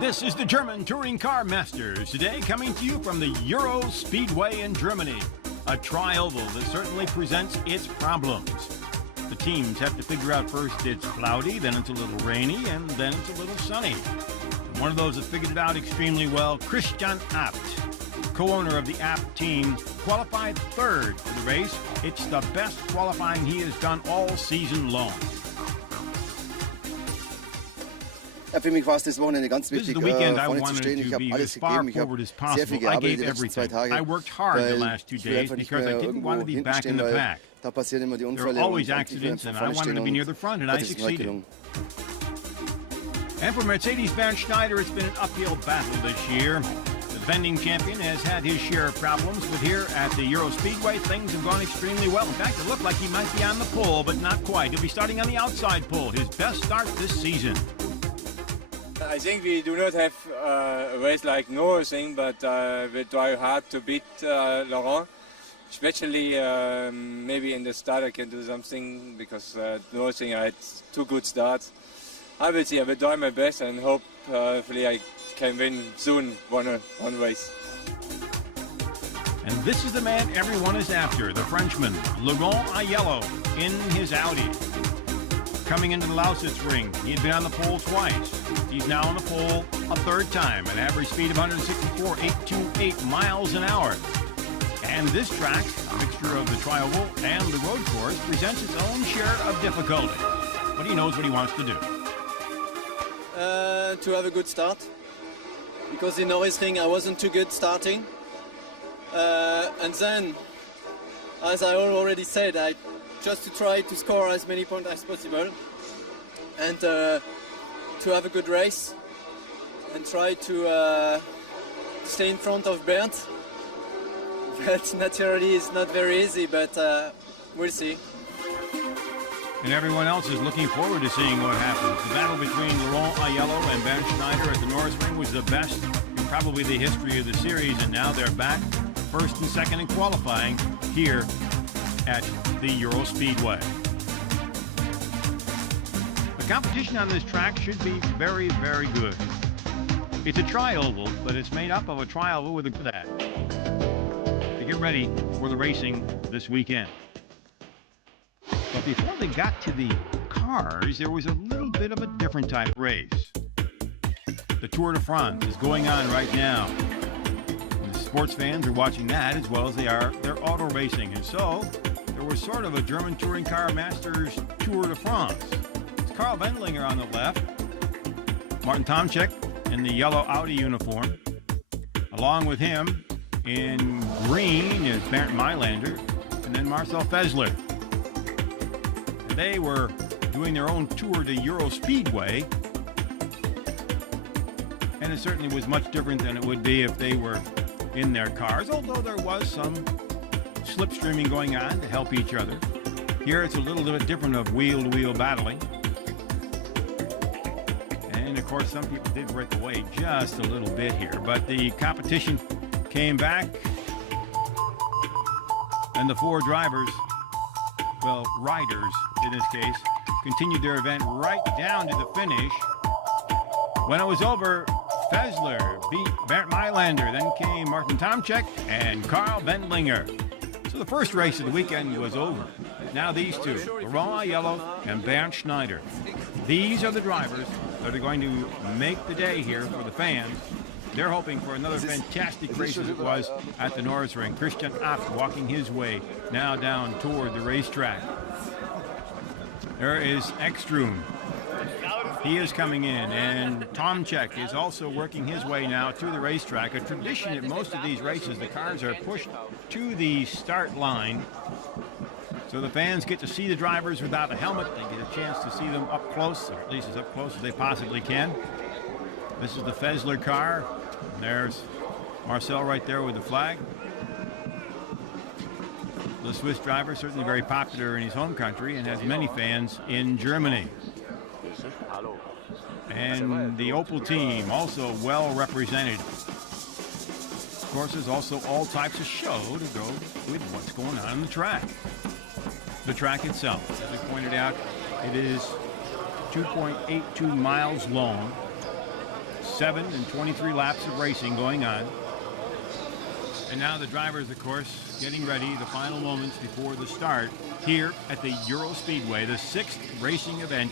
This is the German Touring Car Masters, today coming to you from the Euro Speedway in Germany, a tri-oval that certainly presents its problems. The teams have to figure out first it's cloudy, then it's a little rainy, and then it's a little sunny. One of those that figured it out extremely well, Christian Abt, co-owner of the Abt team, qualified third for the race. It's the best qualifying he has done all season long. Ja, für mich war es das Wochenende ganz wichtig, vorne zu stehen. Ich habe alles gegeben, ich habe sehr viel gearbeitet die letzten 2 Tage, weil ich will einfach nicht mehr irgendwo hinten stehen, weil da passieren immer die Unfälle und ich will einfach vorne stehen und das ist heute gelungen. And for Mercedes Bernd Schneider, it's been an uphill battle this year. The defending champion has had his share of problems, but here at the Euro Speedway, things have gone extremely well. In fact, it looked like he might be on the pole, but not quite. He'll be starting on the outside pole, his best start this season. I think we do not have a race like Lausitzring, but we try hard to beat Laurent. Especially maybe in the start I can do something because Lausitzring I had 2 good starts. I will see, I will try my best and hopefully I can win soon one race. And this is the man everyone is after, the Frenchman, Laurent Aiello, in his Audi. Coming into the Lausitzring, he had been on the pole twice. He's now on the pole a 3rd time, an average speed of 164.828 miles an hour. And this track, a mixture of the tri-oval and the road course, presents its own share of difficulty. But he knows what he wants to do. To have a good start, because in Lausitzring I wasn't too good starting. And then, as I already said, just to try to score as many points as possible and to have a good race and try to stay in front of Bernd. But naturally it's not very easy, but we'll see. And everyone else is looking forward to seeing what happens. The battle between Laurent Aiello and Bernd Schneider at the Lausitzring was the best in probably the history of the series, and now they're back 1st and 2nd in qualifying here at the Euro Speedway. The competition on this track should be very, very good. It's a tri-oval, but it's made up of a tri-oval with a that to get ready for the racing this weekend. But before they got to the cars, there was a little bit of a different type of race. The Tour de France is going on right now. The sports fans are watching that as well as they're auto racing. And so there was sort of a German Touring Car Masters Tour de France. It's Carl Wendlinger on the left, Martin Tomczyk in the yellow Audi uniform. Along with him in green is Bernd Mailander and then Marcel Fessler. They were doing their own tour to Euro Speedway, and it certainly was much different than it would be if they were in their cars, although there was some slipstreaming going on to help each other. Here it's a little bit different of wheel-to-wheel battling. And of course some people did break away just a little bit here, but the competition came back, and the 4 drivers, well, riders in this case, continued their event right down to the finish. When it was over, Fessler beat Bernd Mailander. Then came Martin Tomczyk and Carl Wendlinger. So the first race of the weekend was over. Now these two, Laurent Aiello and Bernd Schneider. These are the drivers that are going to make the day here for the fans. They're hoping for another fantastic race as it was at the Lausitzring. Christian Abt walking his way now down toward the racetrack. There is Ekstrom. He is coming in, and Tomczyk is also working his way now to the racetrack. A tradition at most of these races, the cars are pushed to the start line, so the fans get to see the drivers without a helmet. They get a chance to see them up close, or at least as up close as they possibly can. This is the Fessler car. And there's Marcel right there with the flag. The Swiss driver, certainly very popular in his home country and has many fans in Germany. And the Opel team also well represented course, there's also all types of show to go with what's going on the track. The track itself, as I pointed out, it is 2.82 miles long, 7 and 23 laps of racing going on. And now the drivers, of course, getting ready, the final moments before the start here at the Euro Speedway, the 6th racing event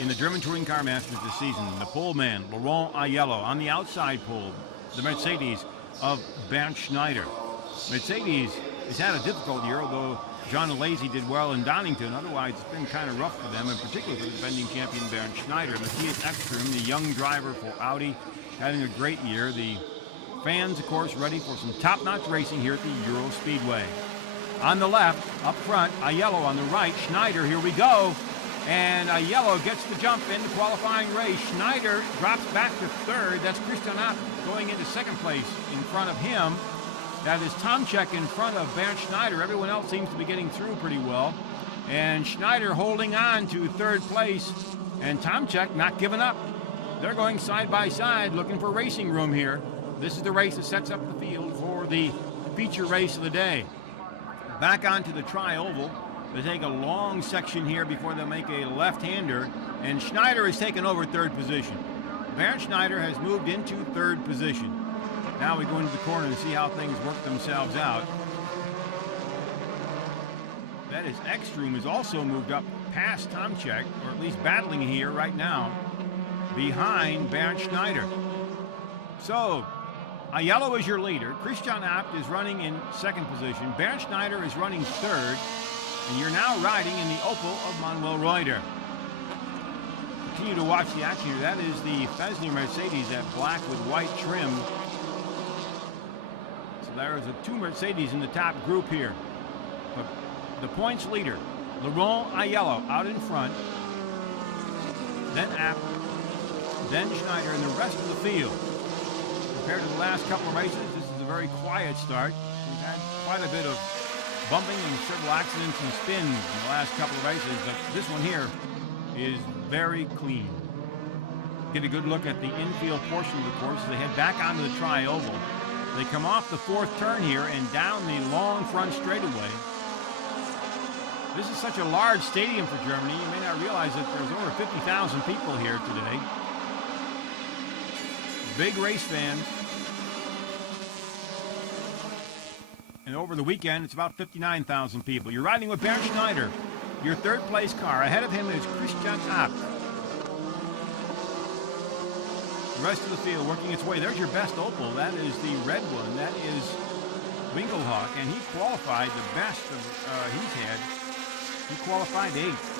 in the German Touring Car Masters this season. The pole man, Laurent Aiello, on the outside pole, the Mercedes of Bernd Schneider. Mercedes has had a difficult year, although John Alesi did well in Donington. Otherwise, it's been kind of rough for them, and particularly for the defending champion Bernd Schneider. Matthias Ekstrom, the young driver for Audi, having a great year. The fans, of course, ready for some top-notch racing here at the Euro Speedway. On the left, up front, Aiello on the right, Schneider, here we go. And Aiello gets the jump in the qualifying race. Schneider drops back to third. That's Christian Abt going into second place in front of him. That is Tomczyk in front of Bernd Schneider. Everyone else seems to be getting through pretty well. And Schneider holding on to third place. And Tomczyk not giving up. They're going side by side looking for racing room here. This is the race that sets up the field for the feature race of the day. Back onto the tri-oval. They take a long section here before they make a left-hander, and Schneider has taken over third position. Bernd Schneider has moved into third position. Now we go into the corner and see how things work themselves out. That is, Ekstrom has also moved up past Tomczyk, or at least battling here right now, behind Bernd Schneider. So, Aiello is your leader. Christian Abt is running in second position. Bernd Schneider is running third. And you're now riding in the Opel of Manuel Reuter. Continue to watch the action here. That is the Fesler Mercedes, that black with white trim. So there is two Mercedes in the top group here. But the points leader, Laurent Aiello, out in front. Then Abt, then Schneider, and the rest of the field. Compared to the last couple of races, this is a very quiet start. We've had quite a bit of bumping and several accidents and spins in the last couple of races, but this one here is very clean. Get a good look at the infield portion of the course as they head back onto the tri-oval. They come off the fourth turn here and down the long front straightaway. This is such a large stadium for Germany, you may not realize that there's over 50,000 people here today. Big race fans. And over the weekend, it's about 59,000 people. You're riding with Bernd Schneider, your third place car. Ahead of him is Christian Abt. The rest of the field working its way. There's your best Opel. That is the red one. That is Winkelhock, and he qualified the best he's had. He qualified 8th.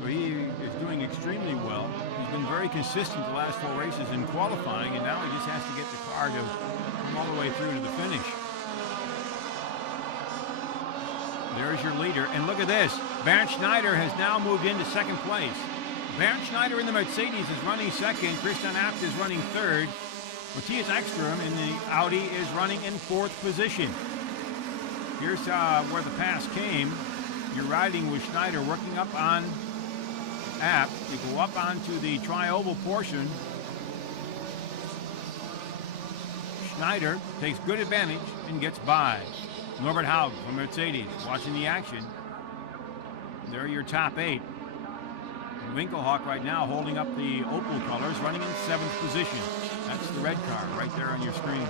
So he is doing extremely well. He's been very consistent the last 4 races in qualifying, and now he just has to get the car to all the way through to the finish. There's your leader, and look at this. Bernd Schneider has now moved into second place. Bernd Schneider in the Mercedes is running second. Christian Abt is running third. Matthias Ekstrom in the Audi is running in fourth position. Here's where the pass came. You're riding with Schneider working up on Abt. You go up onto the tri-oval portion. Schneider takes good advantage and gets by. Norbert Haug from Mercedes watching the action. There are your top 8. And Winkelhock right now holding up the Opel colors, running in 7th position. That's the red car right there on your screen.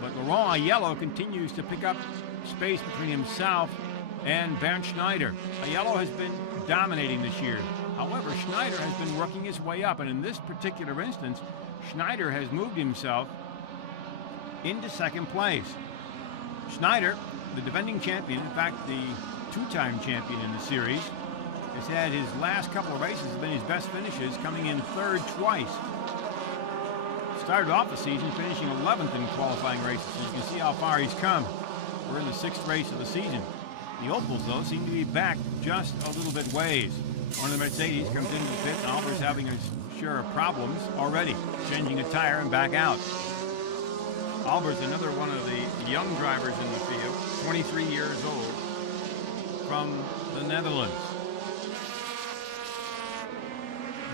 But Laurent Aiello continues to pick up space between himself and Bernd Schneider. Aiello has been dominating this year. However, Schneider has been working his way up, and in this particular instance, Schneider has moved himself into second place. Schneider, the defending champion, in fact the 2-time champion in the series, has had his last couple of races have been his best finishes, coming in third twice. Started off the season finishing 11th in qualifying races. So you can see how far he's come. We're in the 6th race of the season. The Opels, though, seem to be back just a little bit ways. One of the Mercedes comes into the pit, and Albers having a share of problems already, changing a tire and back out. Albers, another one of the young drivers in the field, 23 years old, from the Netherlands.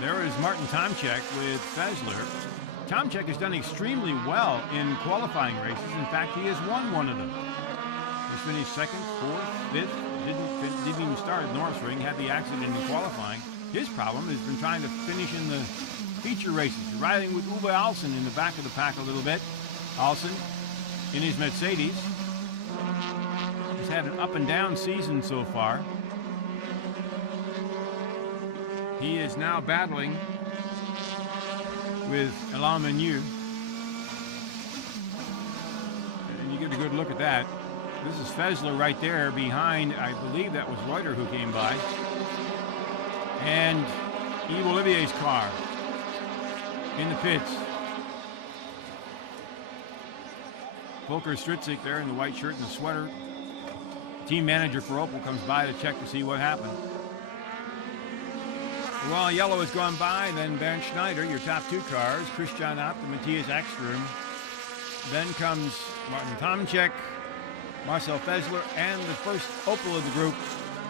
There is Martin Tomczyk with Fesler. Tomczyk has done extremely well in qualifying races. In fact, he has won one of them. He's finished second, fourth, fifth. Didn't even start at Lausitzring. Had the accident in qualifying. His problem has been trying to finish in the feature races. Riding with Uwe Alsen in the back of the pack a little bit. Alsen in his Mercedes. He's had an up and down season so far. He is now battling with Alain Menu. And you get a good look at that. This is Fessler right there behind, I believe that was Reuter who came by. And Yves Olivier's car in the pits. Volker Stritzik there in the white shirt and the sweater. Team manager for Opel comes by to check to see what happened. Well, yellow has gone by, then Bernd Schneider, your top two cars, Christian Abt and Matthias Ekström. Then comes Martin Tomczyk, Marcel Fessler, and the first Opel of the group,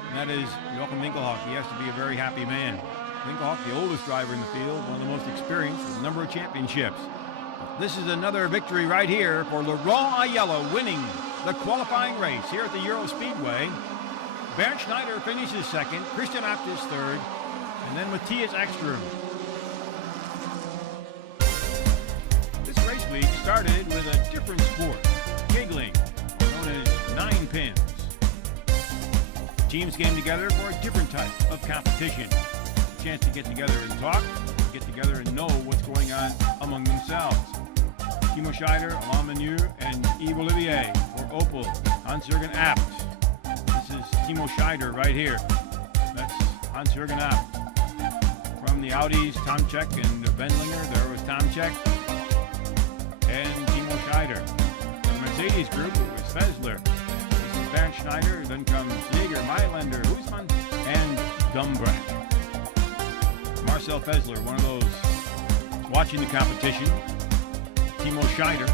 and that is Jochen Winkelhock. He has to be a very happy man. Winkelhock, the oldest driver in the field, one of the most experienced, with a number of championships. This is another victory right here for Laurent Ayala, winning the qualifying race here at the Euro Speedway. Bernd Schneider finishes second, Christian Abt is third, and then Matthias Ekström. This race week started with a different sport, kegling, known as 9 pins. Teams came together for a different type of competition. A chance to get together and talk, get together and know what's going on among themselves. Timo Scheider, Alain Menu, and Yves Olivier for Opel, Hans-Jürgen Abt. This is Timo Scheider right here. That's Hans-Jürgen Abt. From the Audis, Tomczyk and Wendlinger, there was Tomczyk and Timo Scheider. The Mercedes group, it was Fessler. This is Bernd Schneider, then comes Jäger, Mailänder, Husmann, and Dumbrecht. Marcel Fessler, one of those watching the competition. Timo Scheider,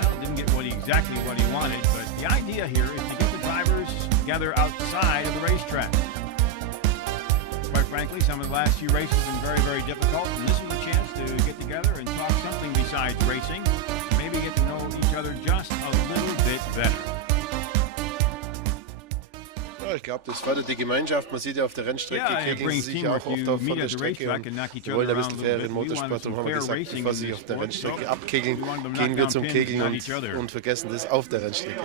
well, didn't get exactly what he wanted, but the idea here is to get the drivers together outside of the racetrack. Quite frankly, some of the last few races have been very, very difficult, and this was a chance to get together and talk something besides racing, maybe get to know each other just a little bit better. Ja, ich glaube, das fördert die Gemeinschaft. Man sieht ja auf der Rennstrecke, kegeln sie sich auch oft auf von der Strecke. Und wir wollen ein bisschen fairen Motorsport, darum haben wir gesagt, bevor sie sich auf der Rennstrecke abkegeln, gehen wir zum Kegeln und vergessen das auf der Rennstrecke.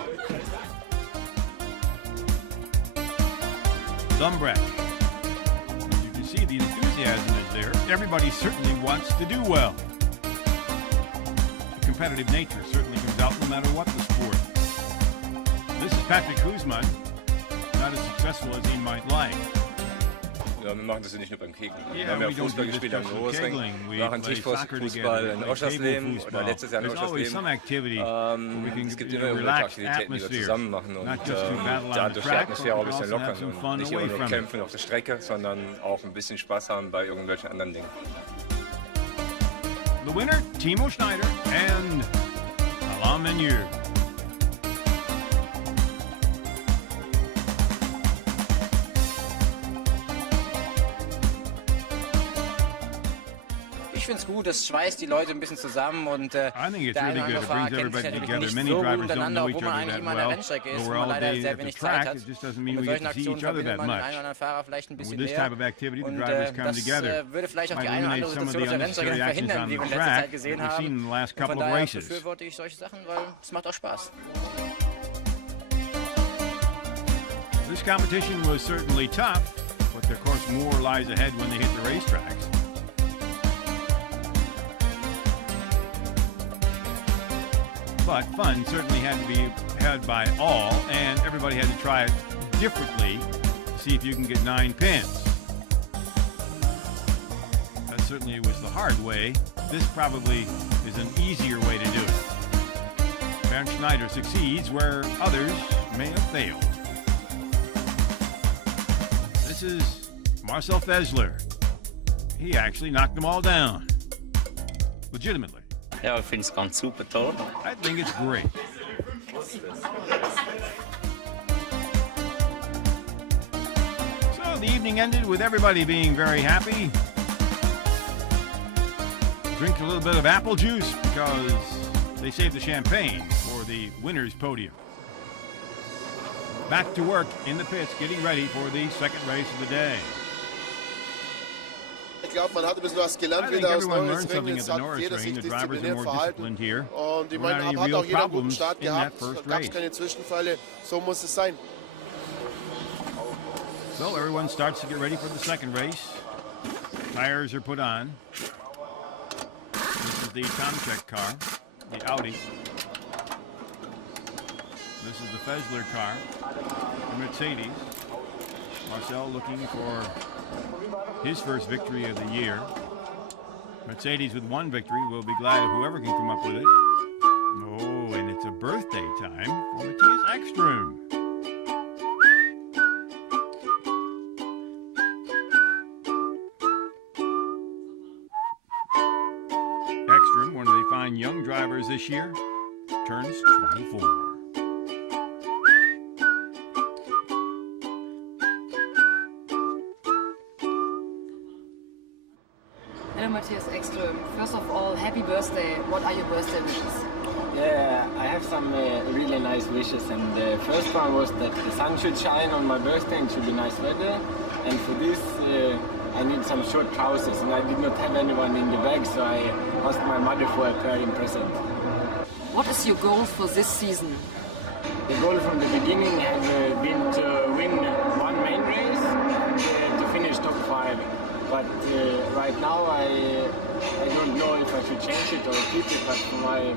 Dumbrecht. You can see the enthusiasm is there. Everybody certainly wants to do well. The competitive nature certainly comes out no matter what the sport. This is Patrick Husmann. Not as successful as he might like. Ja, wir machen das ja nicht nur beim Kegeln. Wir haben ja Fußball gespielt am Lausitzring, wir machen Tischfußball in Oschersleben oder letztes Jahr in Oschersleben. Es gibt immer irgendwelche Aktivitäten, die wir zusammen machen und dadurch die Atmosphäre auch ein bisschen lockern und nicht immer nur kämpfen auf der Strecke, sondern auch ein bisschen Spaß haben bei irgendwelchen anderen Dingen. The winner, Timo Scheider and Alain Menu. Ich finde es gut, das schweißt die Leute ein bisschen zusammen und der eine oder andere Fahrer kennt sich natürlich nicht so gut untereinander, obwohl man eigentlich immer an der Rennstrecke ist, wo man leider sehr wenig Zeit hat. Und mit solchen Aktionen verbindet man den einen oder anderen Fahrer vielleicht ein bisschen mehr. Und das würde vielleicht auch die eine oder andere Situation auf der Rennstrecke verhindern, wie wir in letzter Zeit gesehen haben. Und von daher befürworte ich solche Sachen, weil es macht auch Spaß. This competition was certainly tough, but of course more lies ahead when they hit the racetracks. But fun certainly had to be had by all, and everybody had to try it differently to see if you can get 9 pins. That certainly was the hard way. This probably is an easier way to do it. Bernd Schneider succeeds where others may have failed. This is Marcel Fessler. He actually knocked them all down. Legitimately. Ja, ich finde es ganz super toll. I think it's great. So the evening ended with everybody being very happy. Drink a little bit of apple juice because they saved the champagne for the winner's podium. Back to work in the pits, getting ready for the second race of the day. Ich glaube, man hat ein bisschen was gelernt wieder aus Lausitzring. Jetzt hat jeder sich disziplinär verhalten. Und ich meine, hat auch jeder einen guten Start gehabt. Da gab es keine Zwischenfälle. So muss es sein. So everyone starts to get ready for the second race. Tires are put on. This is the Tomczyk car, the Audi. This is the Fessler car, the Mercedes. Marcel looking for his first victory of the year. Mercedes with one victory will be glad of whoever can come up with it. Oh, and it's a birthday time for Matthias Ekström. Ekström, one of the fine young drivers this year, turns 24. Hello, Matthias Ekström. First of all, happy birthday. What are your birthday wishes? Yeah, I have some really nice wishes, and the first one was that the sun should shine on my birthday and should be nice weather. And for this, I need some short trousers, and I did not have anyone in the bag, so I asked my mother for a pair in present. What is your goal for this season? The goal from the beginning has been to win one main race and to finish top 5. But right now I don't know if I should change it or keep it, but for my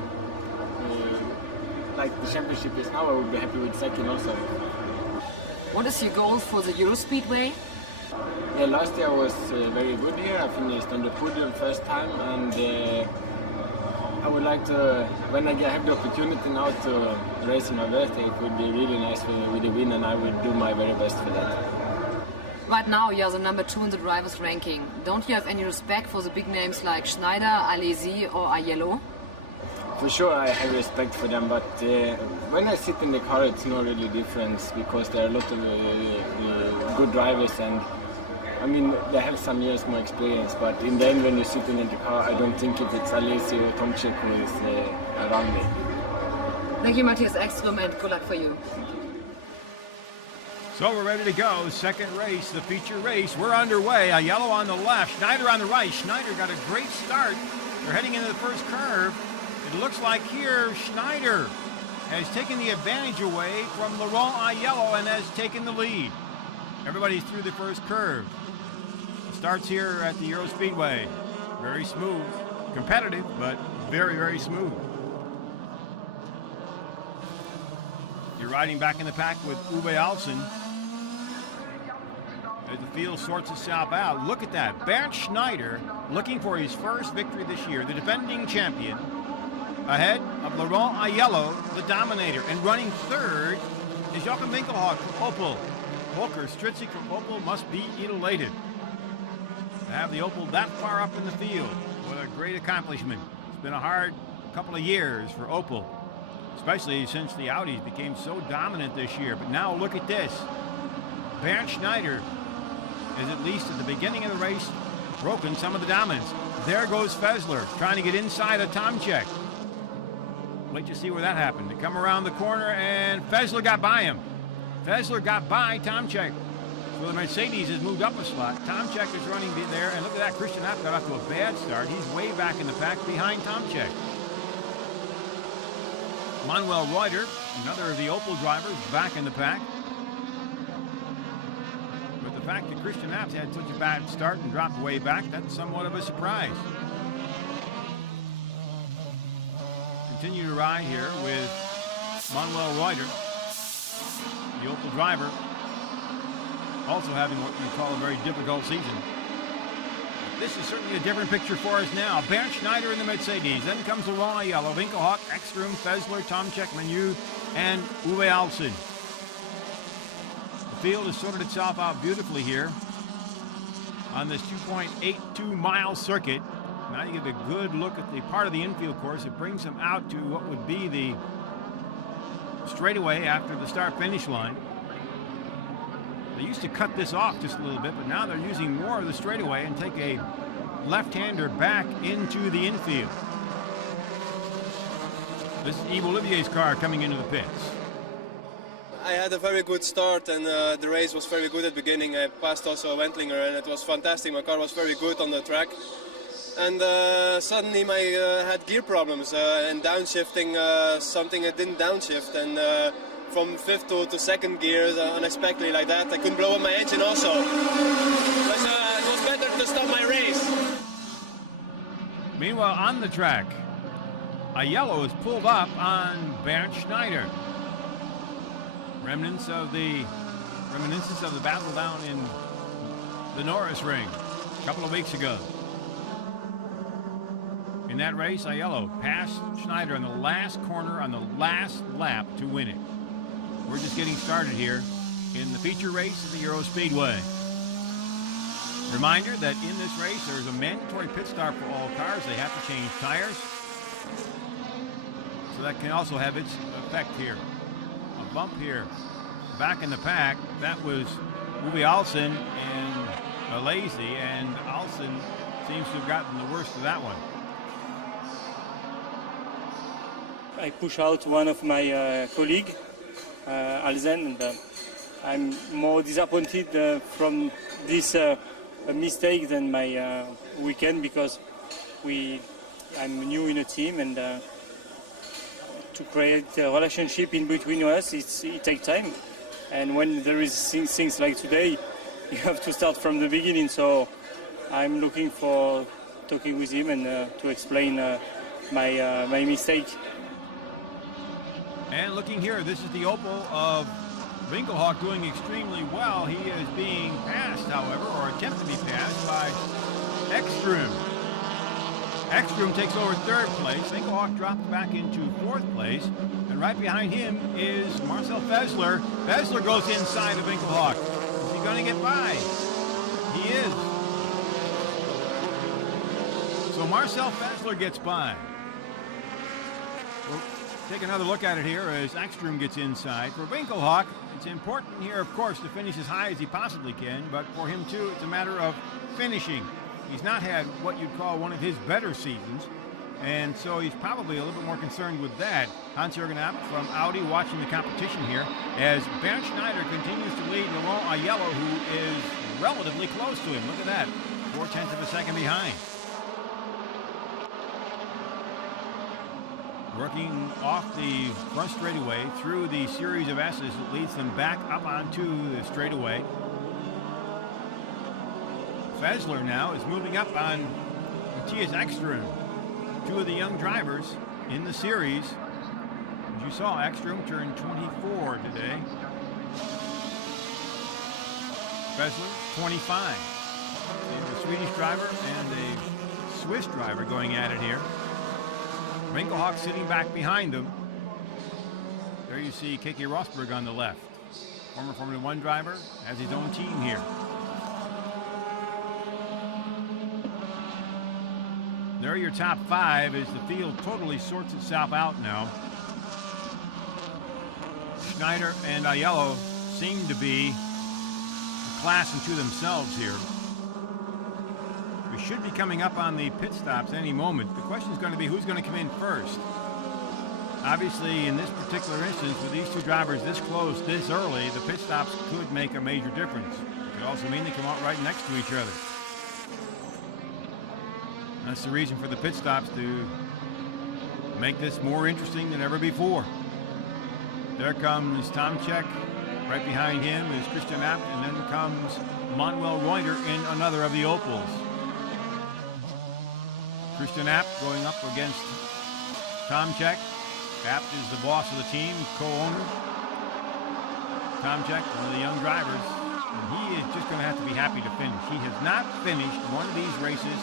like the championship is now, I would be happy with second also. What is your goal for the Eurospeedway? Yeah, last year was very good here. I finished on the podium first time, and I would like to, when I have the opportunity now to race on my birthday, it would be really nice with a win, and I will do my very best for that. Right now you are the number 2 in the drivers' ranking. Don't you have any respect for the big names like Schneider, Alesi or Aiello? For sure I have respect for them, but when I sit in the car it's no really difference because there are a lot of good drivers, and I mean they have some years more experience, but in the end when you're sitting in the car I don't think if it's Alesi or Tomczyk who is around me. Thank you, Matthias Ekström, and good luck for you. So we're ready to go. Second race, the feature race. We're underway. Aiello on the left, Schneider on the right. Schneider got a great start. They're heading into the first curve. It looks like here Schneider has taken the advantage away from Laurent Aiello and has taken the lead. Everybody's through the first curve. It starts here at the Euro Speedway. Very smooth, competitive, but very, very smooth. You're riding back in the pack with Uwe Alsen. As the field sorts itself out, look at that. Bernd Schneider looking for his first victory this year, the defending champion, ahead of Laurent Aiello, the dominator. And running third is Joachim Winkelhock from Opel. Volker Stritzig from Opel must be elated to have the Opel that far up in the field. What a great accomplishment. It's been a hard couple of years for Opel, especially since the Audis became so dominant this year. But now look at this. Bernd Schneider is, at least at the beginning of the race, broken some of the dominance. There goes Fessler trying to get inside of Tomczyk. Wait to see where that happened. To come around the corner, and Fessler got by him. Fessler got by Tomczyk. So the Mercedes has moved up a slot. Tomczyk is running there, and look at that. Christian Abt got off to a bad start. He's way back in the pack behind Tomczyk. Manuel Reuter, another of the Opel drivers, back in the pack. But the fact that Christian Abt had such a bad start and dropped way back, that's somewhat of a surprise. Continue to ride here with Manuel Reuter, the Opel driver, also having what we call a very difficult season. This is certainly a different picture for us now. Bernd Schneider in the Mercedes. Then comes Laurent Aiello, Winkelhock, Ekström, Fessler, Tomczyk, Menu, and Uwe Alsen. The field has sorted itself out beautifully here on this 2.82 mile circuit. Now you get a good look at the part of the infield course. It brings them out to what would be the straightaway after the start-finish line. They used to cut this off just a little bit, but now they're using more of the straightaway and take a left-hander back into the infield. This is Yves Olivier's car coming into the pits. I had a very good start, and the race was very good at the beginning. I passed also a Wendlinger, and it was fantastic. My car was very good on the track. And suddenly I had gear problems and downshifting, something I didn't downshift. And from fifth to second gear, unexpectedly like that, I couldn't blow up my engine also. But it was better to stop my race. Meanwhile, on the track, a yellow is pulled up on Bernd Schneider. Reminiscences of the battle down in the Lausitzring a couple of weeks ago. In that race, Aiello passed Schneider in the last corner on the last lap to win it. We're just getting started here in the feature race of the Euro Speedway. Reminder that in this race, there's a mandatory pit stop for all cars. They have to change tires. So that can also have its effect here. A bump here back in the pack. That was Uwe Alsen and Lazy, and Alsen seems to have gotten the worst of that one. I push out one of my colleagues, Alsen, and I'm more disappointed from this mistake than my weekend, because I'm new in a team, and to create a relationship in between us, it takes time. And when there is things like today, you have to start from the beginning. So I'm looking for talking with him and to explain my mistake. And looking here, this is the Opel of Winkelhock doing extremely well. He is being passed, however, or attempted to be passed by Ekstrom. Ekstrom takes over third place. Winkelhock drops back into fourth place. And right behind him is Marcel Fessler. Fessler goes inside of Winkelhock. Is he going to get by? He is. So Marcel Fessler gets by. We'll take another look at it here as Ekstrom gets inside. For Winkelhock, it's important here, of course, to finish as high as he possibly can. But for him, too, it's a matter of finishing. He's not had what you'd call one of his better seasons, and so he's probably a little bit more concerned with that. Hans-Jürgen Abt from Audi watching the competition here as Bernd Schneider continues to lead Laurent Aiello, who is relatively close to him. Look at that, 0.4 of a second behind. Working off the front straightaway through the series of S's that leads them back up onto the straightaway. Fessler now is moving up on Matthias Ekstrom, two of the young drivers in the series. As you saw, Ekstrom turned 24 today. Fessler, 25. A Swedish driver and a Swiss driver going at it here. Winkelhock sitting back behind them. There you see Keke Rosberg on the left. Former Formula One driver, has his own team here. There are your top five as the field totally sorts itself out now. Schneider and Aiello seem to be a class unto themselves here. We should be coming up on the pit stops any moment. The question is going to be who's going to come in first. Obviously, in this particular instance, with these two drivers this close, this early, the pit stops could make a major difference. It could also mean they come out right next to each other. That's the reason for the pit stops, to make this more interesting than ever before. There comes Tomczyk. Right behind him is Christian Abt, and then comes Manuel Reuter in another of the Opels. Christian Abt going up against Tomczyk. Abt is the boss of the team, co-owner. Tomczyk, one of the young drivers, and he is just going to have to be happy to finish. He has not finished one of these races,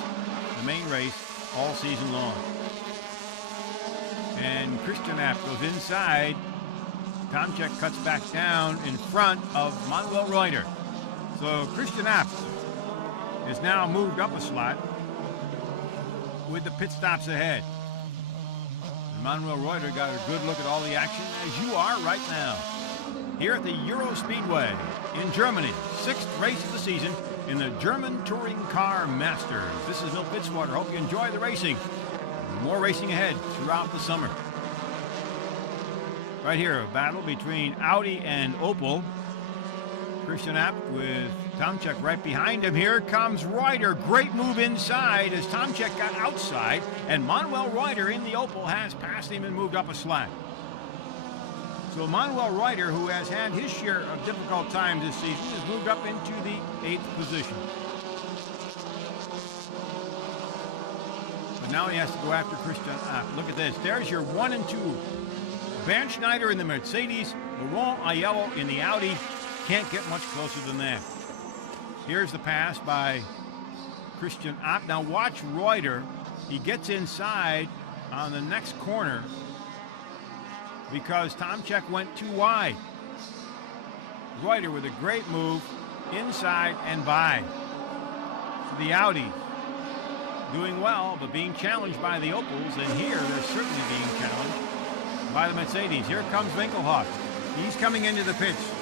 the main race, all season long. And Christian Abt goes inside. Tomczyk cuts back down in front of Manuel Reuter. So Christian Abt is now moved up a slot with the pit stops ahead. And Manuel Reuter got a good look at all the action, as you are right now. Here at the Euro Speedway in Germany, 6th race of the season, in the German Touring Car Masters. This is Milt Fitzwater. Hope you enjoy the racing. More racing ahead throughout the summer. Right here, a battle between Audi and Opel. Christian Abt with Tomczyk right behind him. Here comes Reuter. Great move inside as Tomczyk got outside, and Manuel Reuter in the Opel has passed him and moved up a slack. So Manuel Reuter, who has had his share of difficult times this season, has moved up into the 8th position. But now he has to go after Christian Abt. Look at this. There's your 1 and 2. Bernd Schneider in the Mercedes, Laurent Aiello in the Audi. Can't get much closer than that. Here's the pass by Christian Abt. Now watch Reuter. He gets inside on the next corner because Tomczyk went too wide. Reuter with a great move inside and by. The Audi doing well, but being challenged by the Opels, and here they're certainly being challenged by the Mercedes. Here comes Winkelhock. He's coming into the pits.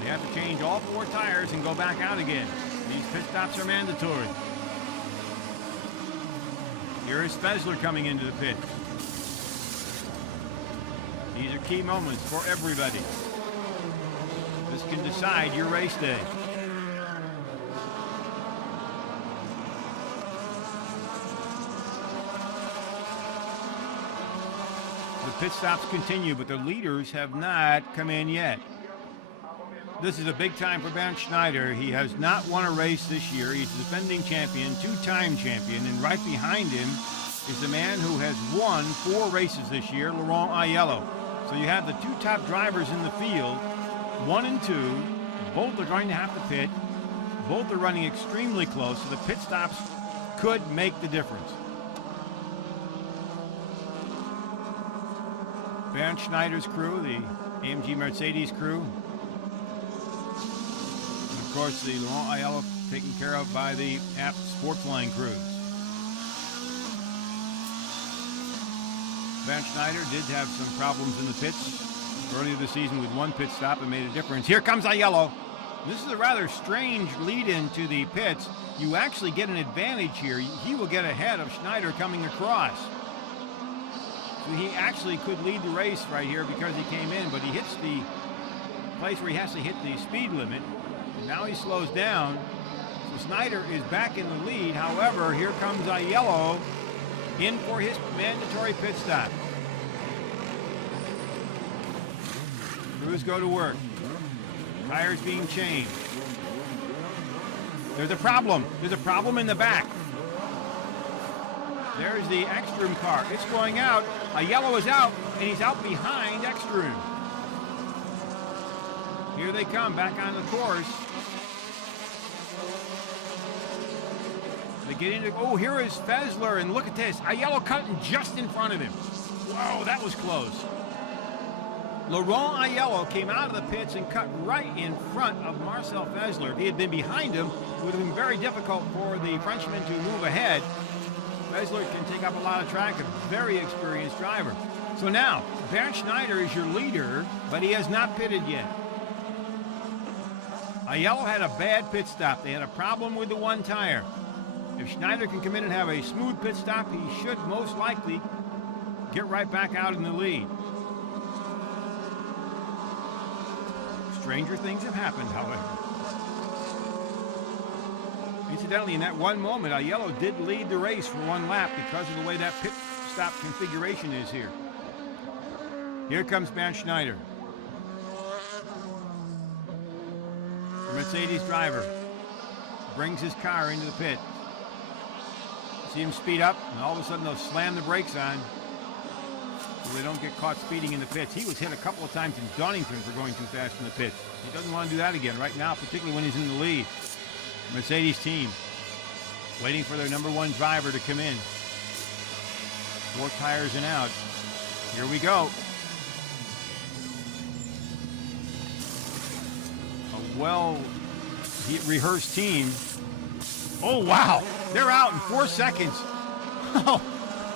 They have to change all 4 tires and go back out again. These pit stops are mandatory. Here is Fessler coming into the pit. These are key moments for everybody. This can decide your race day. The pit stops continue, but the leaders have not come in yet. This is a big time for Bernd Schneider. He has not won a race this year. He's the defending champion, 2-time champion, and right behind him is the man who has won 4 races this year, Laurent Aiello. So you have the 2 top drivers in the field, 1 and 2. Both are going to have to pit. Both are running extremely close, so the pit stops could make the difference. Bernd Schneider's crew, the AMG Mercedes crew. Of course, the Laurent Aiello taken care of by the Abt Sportsline crews. Bernd Schneider did have some problems in the pits earlier this season with 1 pit stop and made a difference. Here comes Aiello. This is a rather strange lead-in to the pits. You actually get an advantage here. He will get ahead of Schneider coming across. So he actually could lead the race right here because he came in, but he hits the place where he has to hit the speed limit. Now he slows down, so Schneider is back in the lead. However, here comes Aiello in for his mandatory pit stop. Crews go to work. Tires being changed. There's a problem. There's a problem in the back. There's the Ekstrom car. It's going out. Aiello is out, and he's out behind Ekstrom. Here they come back on the course. They get into, oh, here is Fessler, and look at this. Aiello cutting just in front of him. Whoa, that was close. Laurent Aiello came out of the pits and cut right in front of Marcel Fessler. If he had been behind him, it would have been very difficult for the Frenchman to move ahead. Fessler can take up a lot of track, a very experienced driver. So now, Bernd Schneider is your leader, but he has not pitted yet. Aiello had a bad pit stop. They had a problem with the 1 tire. If Schneider can come in and have a smooth pit stop, he should most likely get right back out in the lead. Stranger things have happened, however. Incidentally, in that one moment, Aiello did lead the race for 1 lap because of the way that pit stop configuration is here. Here comes Bernd Schneider. The Mercedes driver brings his car into the pit. See him speed up, and all of a sudden they'll slam the brakes on so they don't get caught speeding in the pits. He was hit a couple of times in Donington for going too fast in the pits. He doesn't want to do that again right now, particularly when he's in the lead. Mercedes team waiting for their number 1 driver to come in. 4 tires and out. Here we go. A well-rehearsed team. Oh, wow. They're out in 4 seconds. Oh,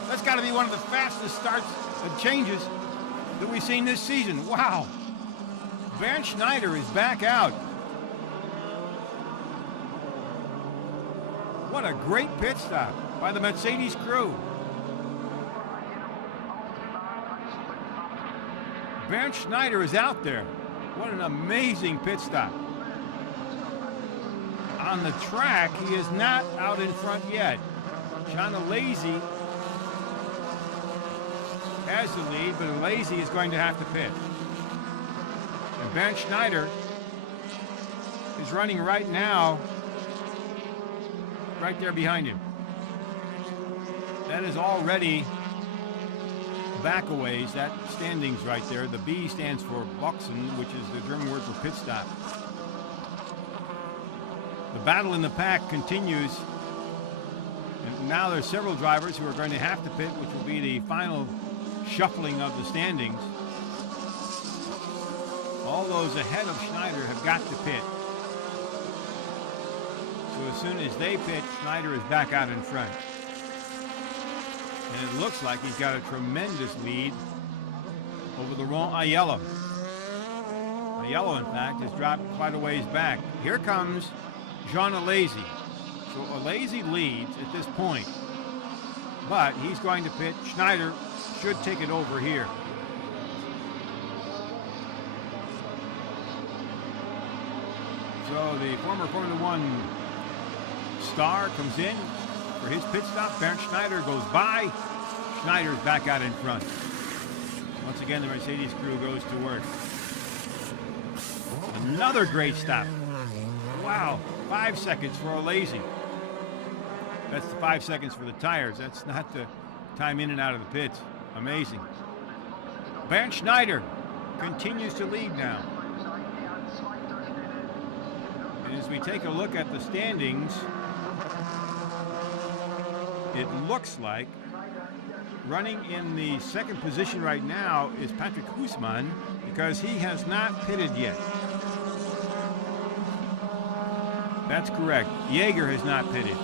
that's got to be one of the fastest starts and changes that we've seen this season. Wow. Bernd Schneider is back out. What a great pit stop by the Mercedes crew. Bernd Schneider is out there. What an amazing pit stop. On the track, he is not out in front yet. John Alesi has the lead, but Alesi is going to have to pit. And Bernd Schneider is running right now, right there behind him. That is already back a ways, that standings right there. The B stands for Boxen, which is the German word for pit stop. The battle in the pack continues. And now there's several drivers who are going to have to pit, which will be the final shuffling of the standings. All those ahead of Schneider have got to pit. So as soon as they pit, Schneider is back out in front. And it looks like he's got a tremendous lead over Laurent Aiello. Aiello, in fact, has dropped quite a ways back. Here comes Jean Alesi. So Alesi leads at this point, but he's going to pit. Schneider should take it over here. So the former Formula One star comes in for his pit stop. Bernd Schneider goes by. Schneider's back out in front. Once again, the Mercedes crew goes to work. Another great stop. Wow, 5 seconds for Alesi. That's the 5 seconds for the tires. That's not the time in and out of the pits. Amazing. Bernd Schneider continues to lead now. And as we take a look at the standings, it looks like running in the second position right now is Patrick Huisman, because he has not pitted yet. That's correct. Jaeger has not pitted.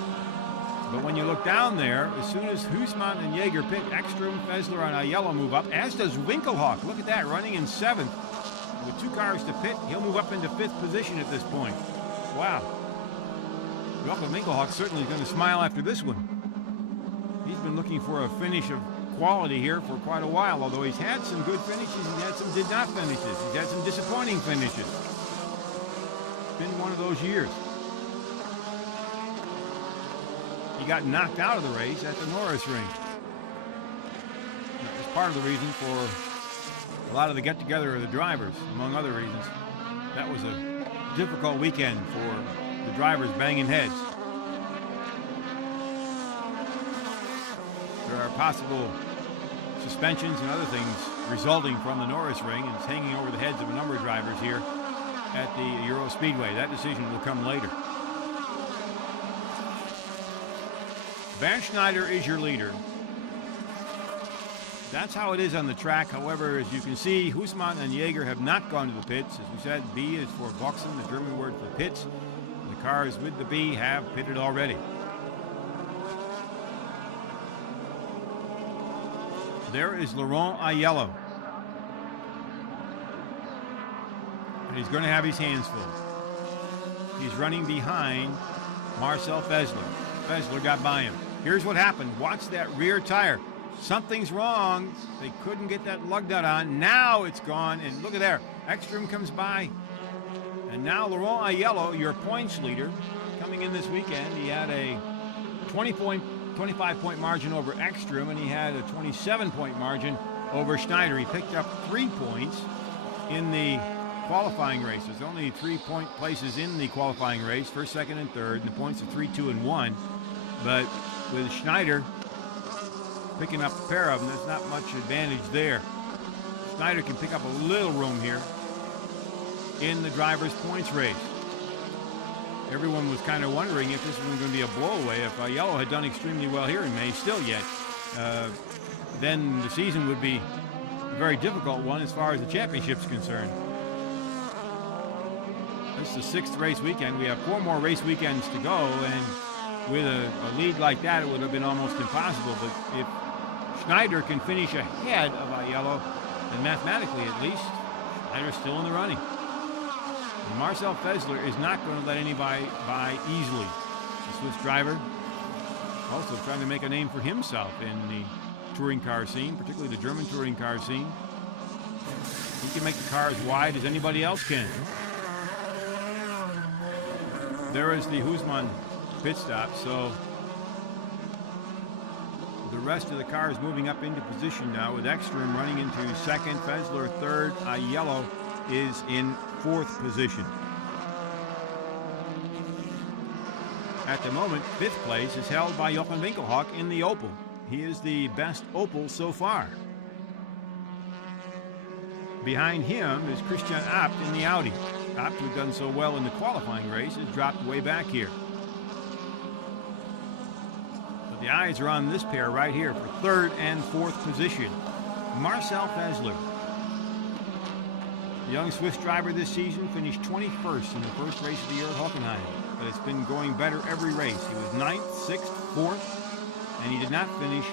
But when you look down there, as soon as Huisman and Jaeger pit, Ekstrom, Fessler, and Aiello move up, as does Winkelhock. Look at that, running in 7th. With 2 cars to pit, he'll move up into 5th position at this point. Wow. Jochen Winkelhock certainly is going to smile after this one. He's been looking for a finish of quality here for quite a while, although he's had some good finishes, he's had some did not finishes, he's had some disappointing finishes. It's been one of those years. He got knocked out of the race at the Lausitzring. That was part of the reason for a lot of the get-together of the drivers, among other reasons. That was a difficult weekend for the drivers banging heads. There are possible suspensions and other things resulting from the Lausitzring, and it's hanging over the heads of a number of drivers here at the Euro Speedway. That decision will come later. Bernd Schneider is your leader. That's how it is on the track. However, as you can see, Huisman and Jaeger have not gone to the pits. As we said, B is for Boxen, the German word for pits. The cars with the B have pitted already. There is Laurent Aiello. And he's going to have his hands full. He's running behind Marcel Fessler. Fessler got by him. Here's what happened. Watch that rear tire. Something's wrong. They couldn't get that lug nut on. Now it's gone, and look at there. Ekstrom comes by. And now Laurent Aiello, your points leader, coming in this weekend. He had a 25-point margin over Ekstrom, and he had a 27-point margin over Schneider. He picked up 3 points in the qualifying race. There's only 3-point places in the qualifying race, first, second, and third. And the points are 3, 2, and 1. But with Schneider picking up a pair of them, there's not much advantage there. Schneider can pick up a little room here in the driver's points race. Everyone was kind of wondering if this was going to be a blowaway. If Aiello had done extremely well here and may still yet, then the season would be a very difficult one as far as the championship's concerned. This is the 6th race weekend. We have 4 more race weekends to go, and with a lead like that, it would have been almost impossible. But if Schneider can finish ahead of Aiello, and mathematically at least, Schneider's still in the running. And Marcel Fessler is not going to let anybody by easily. The Swiss driver Also trying to make a name for himself in the touring car scene, particularly the German touring car scene. He can make the car as wide as anybody else can. There is the Husmann pit stop, so the rest of the car is moving up into position now with Ekstrom running into second, Fessler third, Aiello is in fourth position. At the moment, fifth place is held by Jochen Winkelhock in the Opel. He is the best Opel so far. Behind him is Christian Abt in the Audi. Abt, who done so well in the qualifying race, has dropped way back here. But the eyes are on this pair right here for third and fourth position. Marcel Fessler. The young Swiss driver this season finished 21st in the first race of the year at Hockenheim, but it's been going better every race. He was 9th, 6th, 4th, and he did not finish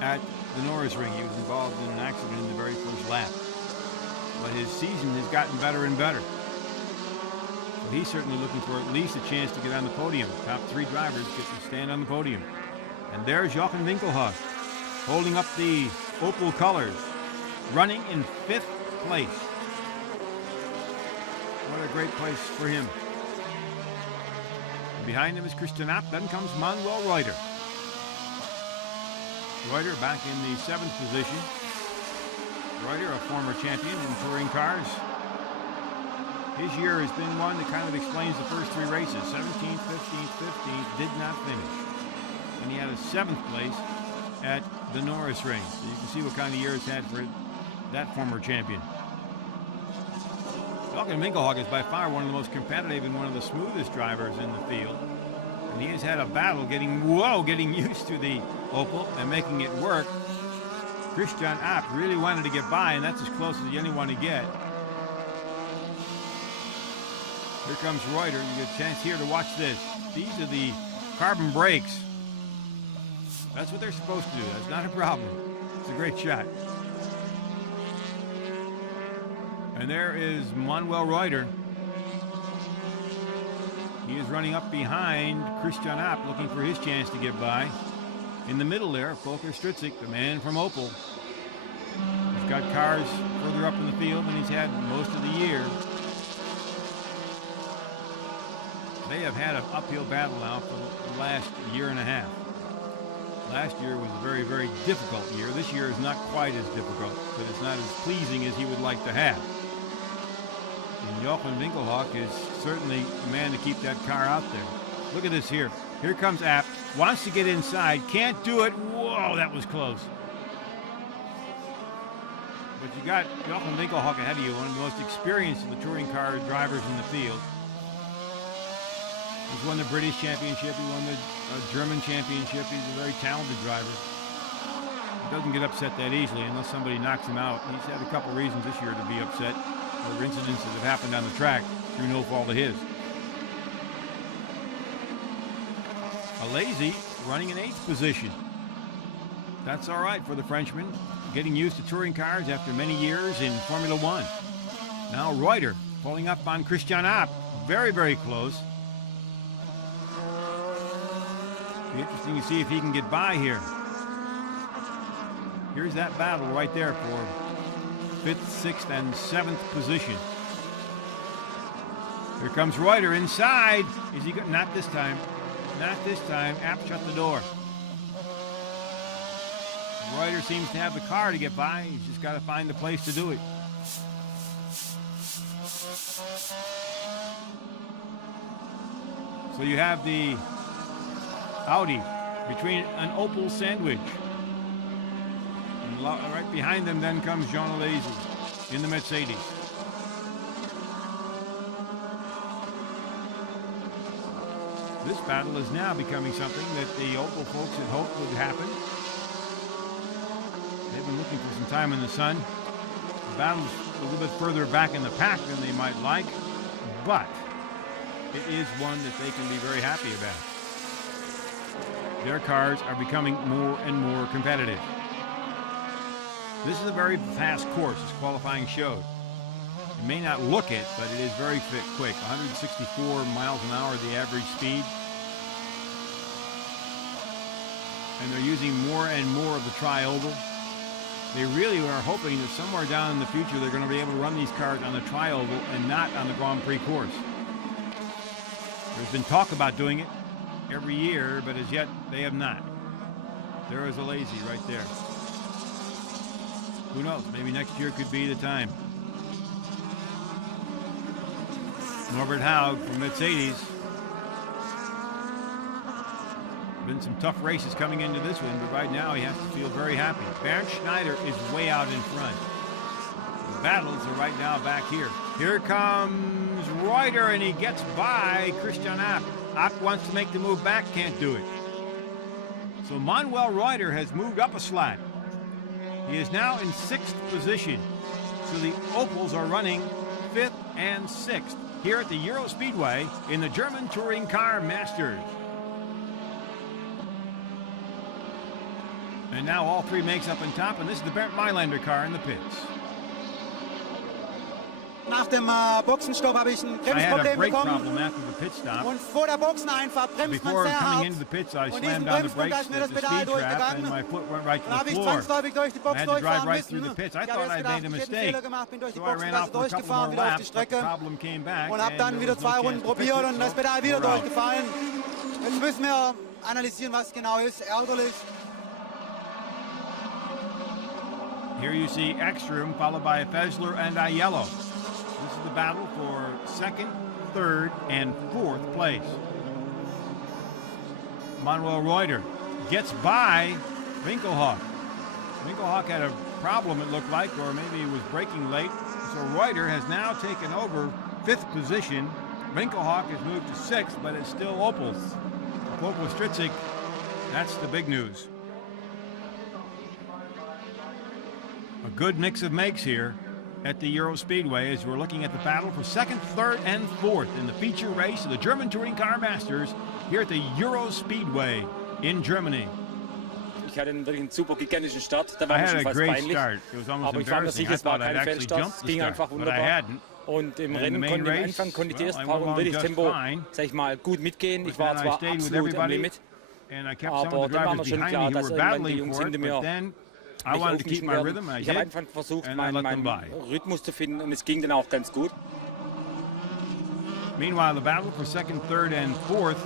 at the Lausitzring. He was involved in an accident in the very first lap. But his season has gotten better and better. So he's certainly looking for at least a chance to get on the podium. Top three drivers get to stand on the podium. And there's Jochen Winkelhock holding up the Opel colors, running in fifth place. What a great place for him. And behind him is Christian Abt. Then comes Manuel Reuter. Reuter back in the seventh position. Reuter, a former champion in touring cars. His year has been one that kind of explains the first three races. 17th, 15th, 15th, did not finish. And he had a seventh place at the Lausitzring. So you can see what kind of year it's had for that former champion. Jochen Winkelhock is by far one of the most competitive and one of the smoothest drivers in the field. And he has had a battle getting used to the Opel and making it work. Christian Abt really wanted to get by, and that's as close as anyone to get. Here comes Reuter. You get a chance here to watch this. These are the carbon brakes. That's what they're supposed to do. That's not a problem. It's a great shot. And there is Manuel Reuter. He is running up behind Christian Abt, looking for his chance to get by. In the middle there, Volker Stritzek, the man from Opel. He's got cars further up in the field than he's had most of the year. They have had an uphill battle now for the last year and a half. Last year was a very, very difficult year. This year is not quite as difficult, but it's not as pleasing as he would like to have. And Jochen Winkelhock is certainly the man to keep that car out there. Look at this here. Here comes Abt. Wants to get inside. Can't do it. Whoa, that was close. But you got Jochen Winkelhock ahead of you, one of the most experienced of the touring car drivers in the field. He's won the British Championship. He won the German Championship. He's a very talented driver. He doesn't get upset that easily unless somebody knocks him out. He's had a couple reasons this year to be upset over incidents that have happened on the track through no fault of his. Alesi running in eighth position. That's all right for the Frenchman, getting used to touring cars after many years in Formula One. Now Reuter pulling up on Christian Abt. Very, very close. Be interesting to see if he can get by here. Here's that battle right there for fifth, sixth, and seventh position. Here comes Reuter inside. Is he good? Not this time. Not this time. Abt shut the door. Reuter seems to have the car to get by. He's just got to find the place to do it. So you have the Audi between an Opel sandwich. And right behind them then comes Jean Alesi in the Mercedes. This battle is now becoming something that the Opel folks had hoped would happen. They've been looking for some time in the sun. The battle's a little bit further back in the pack than they might like, but it is one that they can be very happy about. Their cars are becoming more and more competitive. This is a very fast course, as qualifying showed. You may not look it, but it is very quick. 164 miles an hour, the average speed. and they're using more and more of the tri-oval. They really are hoping that somewhere down in the future they're going to be able to run these cars on the tri-oval and not on the Grand Prix course. There's been talk about doing it every year, but as yet they have not. There is a lazy right there. Who knows? Maybe next year could be the time. Norbert Haug from Mercedes. Been some tough races coming into this one, but right now he has to feel very happy. Bernd Schneider is way out in front. The battles are right now back here. Here comes Reuter, and he gets by Christian App. App wants to make the move back, can't do it. So Manuel Reuter has moved up a slot. He is now in 6th position. So the Opels are running 5th and 6th here at the Euro Speedway in the German Touring Car Masters. And now all three makes up on top, and this is the Bernd Mailander car in the pits. Nach dem Boxenstopp habe ich ein Bremsproblem bekommen. Und vor der Boxeneinfahrt bremst man sehr hart. Und diesen Bremsdruck, da ist mir das Pedal durchgegangen. Dann habe ich zwangsläufig durch die Box durchfahren müssen. Ich habe jetzt gedacht, ich hätte einen Fehler gemacht, bin durch die Boxengasse durchgefahren, wieder auf die Strecke. Und habe dann wieder 2 Runden probiert und das Pedal wieder durchgefallen. Jetzt müssen wir analysieren, was genau ist. Ärgerlich. Here you see Ekstrom followed by Fessler and Aiello. This is the battle for 2nd, 3rd, and 4th place. Manuel Reuter gets by Winkelhock. Winkelhock had a problem, it looked like, or maybe he was braking late. So Reuter has now taken over 5th position. Winkelhock has moved to 6th, but it's still Opels. Opel Stritzik, that's the big news. A good mix of makes here at the Euro Speedway as we're looking at the battle for 2nd, 3rd, and 4th in the feature race of the German Touring Car Masters here at the Euro Speedway in Germany. Ich hatte einen wirklich super gigantischen Start, da war mir schon fast peinlich. Aber ich war mir sicher, es war kein Fehlstart, es ging einfach wunderbar. Und im Rennen konnte am Anfang konnte ich die ersten paar Runden wirklich Tempo, sag ich mal, gut mitgehen. Ich war zwar absolut am Limit, aber dann war mir schon klar, dass irgendwann die Jungs hinter mir I wanted to keep my rhythm, ich habe einfach versucht, meinen Rhythmus zu finden und es ging dann auch ganz gut. Meanwhile, the battle for 2nd, 3rd, and 4th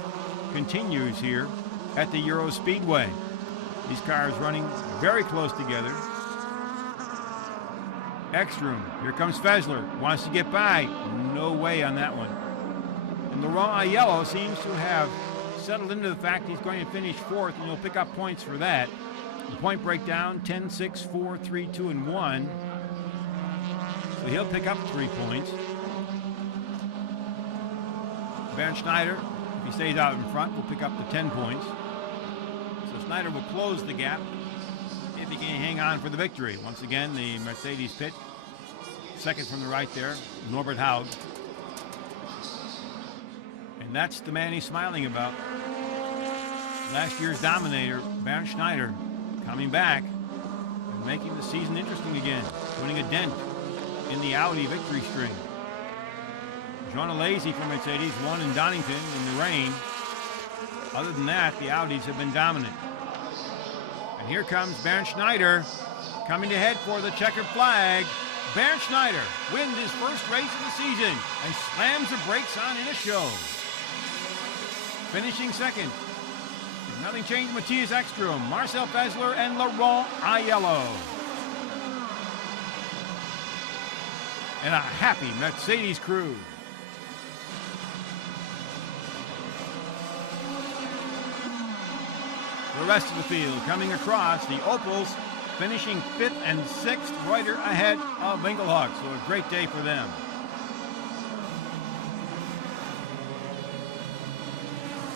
continues here at the Euro Speedway. These cars running very close together. Ekstrom, here comes Fessler, wants to get by. No way on that one. And Laurent Aiello seems to have settled into the fact he's going to finish 4th, and he'll pick up points for that. The point breakdown, 10, 6, 4, 3, 2, and 1. So he'll pick up 3 points. Bernd Schneider, if he stays out in front, will pick up the 10 points. So Schneider will close the gap if he can hang on for the victory. Once again, the Mercedes pit. 2nd from the right there, Norbert Haug. And that's the man he's smiling about. Last year's dominator, Bernd Schneider, coming back and making the season interesting again, putting a dent in the Audi victory string. Jean Alesi from Mercedes won in Donington in the rain. Other than that, the Audis have been dominant. And here comes Bernd Schneider coming to head for the checkered flag. Bernd Schneider wins his first race of the season and slams the brakes on in a show. Finishing 2nd. Nothing changed. Matthias Ekstrom, Marcel Fessler, and Laurent Aiello. And a happy Mercedes crew. The rest of the field coming across. The Opels finishing 5th and 6th. Reuter ahead of Winkelhock. So a great day for them.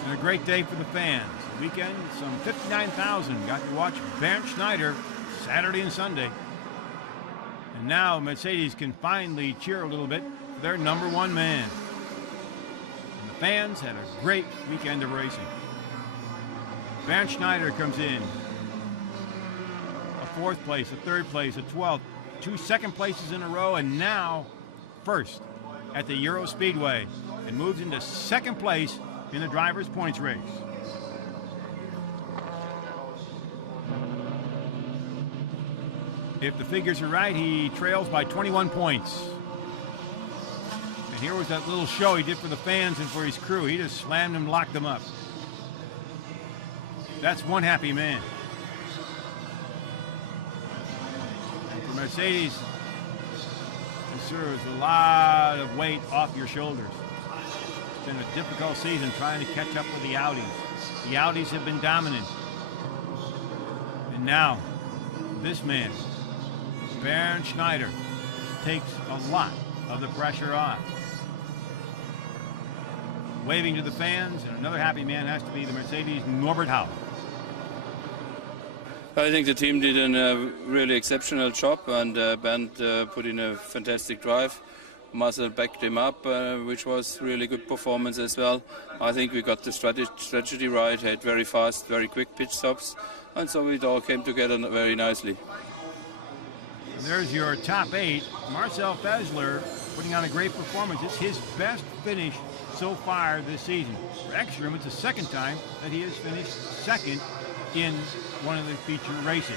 And a great day for the fans. Weekend, some 59,000 got to watch Bernd Schneider Saturday and Sunday. And now Mercedes can finally cheer a little bit for their number 1 man. And the fans had a great weekend of racing. Bernd Schneider comes in. A 4th place, a 3rd place, a 12th, 2 second places in a row, and now 1st at the Euro Speedway and moves into 2nd place in the drivers' points race. If the figures are right, he trails by 21 points. And here was that little show he did for the fans and for his crew. He just slammed them, locked them up. That's one happy man. And for Mercedes, it serves a lot of weight off your shoulders. It's been a difficult season trying to catch up with the Audis. The Audis have been dominant. And now, this man, Bernd Schneider, takes a lot of the pressure off. Waving to the fans, and another happy man has to be the Mercedes' Norbert Hau. I think the team did a really exceptional job, and Bernd put in a fantastic drive. Marcel backed him up, which was really good performance as well. I think we got the strategy right, had very fast, very quick pit stops, and so it all came together very nicely. There's your top 8. Marcel Fessler putting on a great performance. It's his best finish so far this season. For Ekstrom, it's the second time that he has finished second in one of the feature races.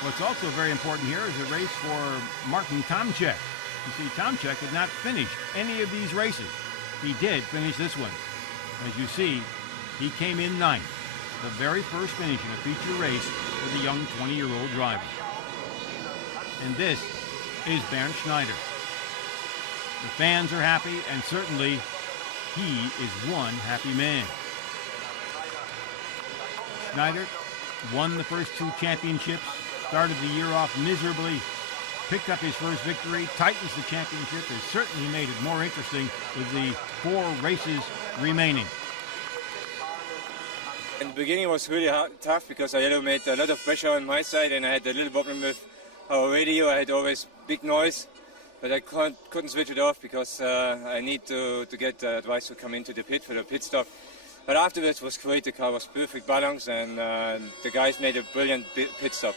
What's also very important here is a race for Martin Tomczyk. You see, Tomczyk did not finish any of these races. He did finish this one. As you see, he came in 9th. The very first finish in a feature race for the young 20-year-old driver. And this is Bernd Schneider. The fans are happy, and certainly he is one happy man. Schneider won the first 2 championships, started the year off miserably, picked up his first victory, tightens the championship, has certainly made it more interesting with the 4 races remaining. In the beginning it was really tough because I made a lot of pressure on my side, and I had a little problem with our radio. I had always big noise, but I couldn't switch it off because I need to get advice to come into the pit for the pit stop. But afterwards it was great. The car was perfect balance, and the guys made a brilliant pit stop.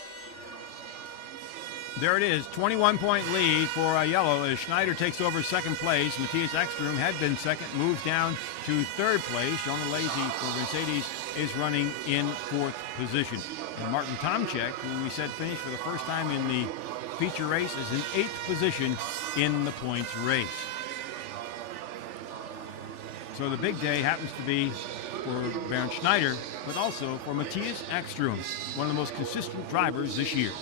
There it is, 21-point lead for Yellow as Schneider takes over second place. Matthias Ekstrom had been second, moves down to third place. Jonah Lazy for Mercedes is running in 4th position. And Martin Tomczyk, who we said finished for the first time in the feature race, is in 8th position in the points race. So the big day happens to be for Bernd Schneider, but also for Matthias Ekstrom, one of the most consistent drivers this year.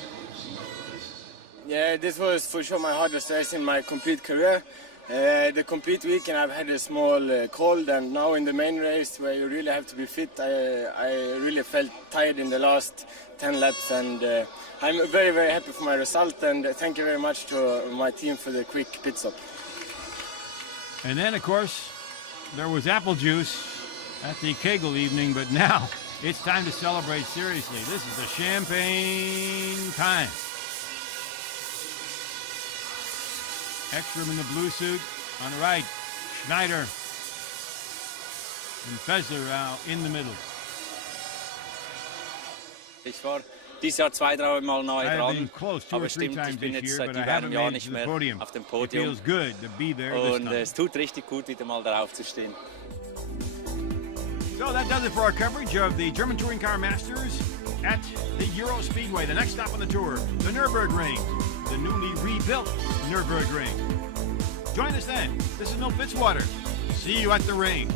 Yeah, this was for sure my hardest race in my complete career. The complete weekend I've had a small cold, and now in the main race where you really have to be fit, I really felt tired in the last 10 laps, and I'm very, very happy for my result, and thank you very much to my team for the quick pit stop. And then, of course, there was apple juice at the Kegel evening, but now it's time to celebrate seriously. This is the champagne time. Ekstrom in the blue suit on the right, Schneider and Fessler in the middle. Ich war dieses Jahr 2-3 Mal nahe dran, aber stimmt, ich bin jetzt seit über einem Jahr nicht mehr auf dem Podium. Und es tut richtig gut, wieder mal darauf zu stehen. So that does it for our coverage of the German Touring Car Masters at the Euro Speedway. The next stop on the tour, the Nürburgring, the newly rebuilt Nürburgring. Join us then. This is Milt Fitzwater. See you at the ring.